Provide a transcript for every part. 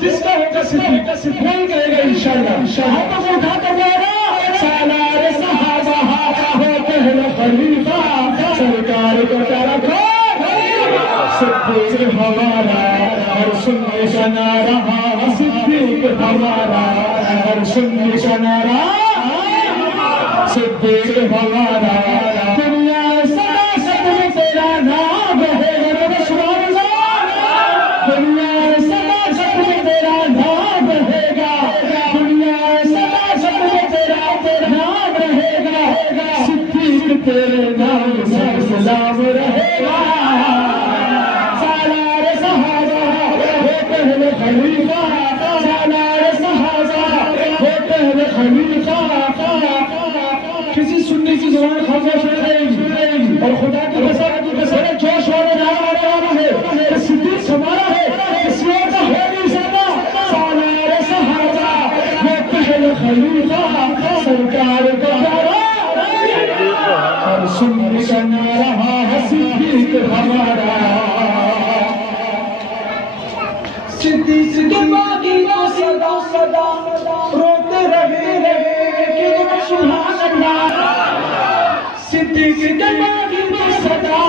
जिसका होगा सिद्दीक नहीं कहेगा इंशाअल्लाह। हाथों को उठा कर बोलेगा सालारे सहाबा हो पहला खलीफा सरकार को प्यारा सिद्दीक हमारा हर सुनने सना रहा सिद्दीक हमारा हर सुनने सना रहा सिद्दीक हमारा दुनिया सदा सदा तेरा नाम रहेगा दुनिया सदा सदा तेरा नाम रहेगा दुनिया सदा सदा तेरा नाम रहेगा सिद्दीक तेरे नाम से सलाम रहेगा सालारे सहाबा वो पहले खलीफा सालारे सहाबा वो पहले खलीफा। किसी सुन्नी की जुबान खामोश रहेगी और खुदा की कसम जोश वाले नाम आने वाला है सिद्दीक हमारा है किसी और का हो नहीं सकता सालारे सहाबा वो पहले खलीफा सरकार का प्यारा और सुन्नी का नारा है सिद्दीक हमारा सिद्दीक के बागी तो सदा सदा रोते रहे कि सुभान अल्लाह सिद्दीक के बागी तो सदा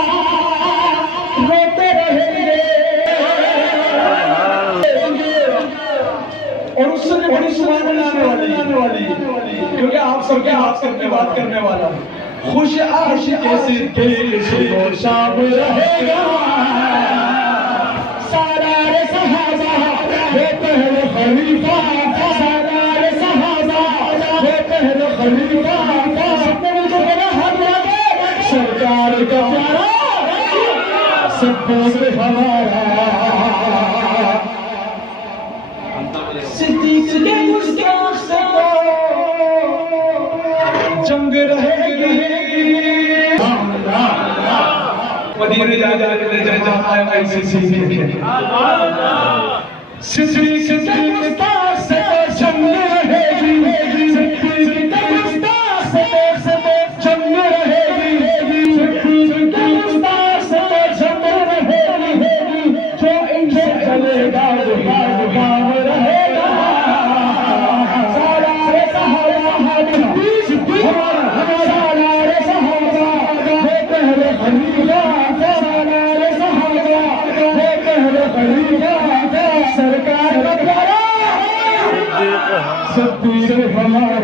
रोते रहेंगे और उस समय बड़ी सुभान अल्लाह आने वाली क्योंकि आप सबके बात करने वाला खुश आशिक सिद्दीक सुबह शाम रहेगा सालारे सहाबा वो पहले खलीफा सालारे सहाबा वो पहले खलीफा सबने मुझे बड़ा हाथ लगा सरकार का प्यारा सिद्दीक हमारा सिद्दीक के मुस्ताक से जंग रहेगी मदीने जा आए ऐसे सिद्दीक के मुस्ताक से जंग रहेगी सिद्दीक के मुस्ताक से जंग रहेगी सिद्दीक के मुस्ताक से जंग रहेगी जो इनसे चलेगा वो काम रहेगा सालारे सहाबा सिद्दीक हमारा सालारे सहाबा वो पहले खलीफा सालारे सहाबा वो पहले खलीफा सरकार का प्यारा सिद्दीक हमारा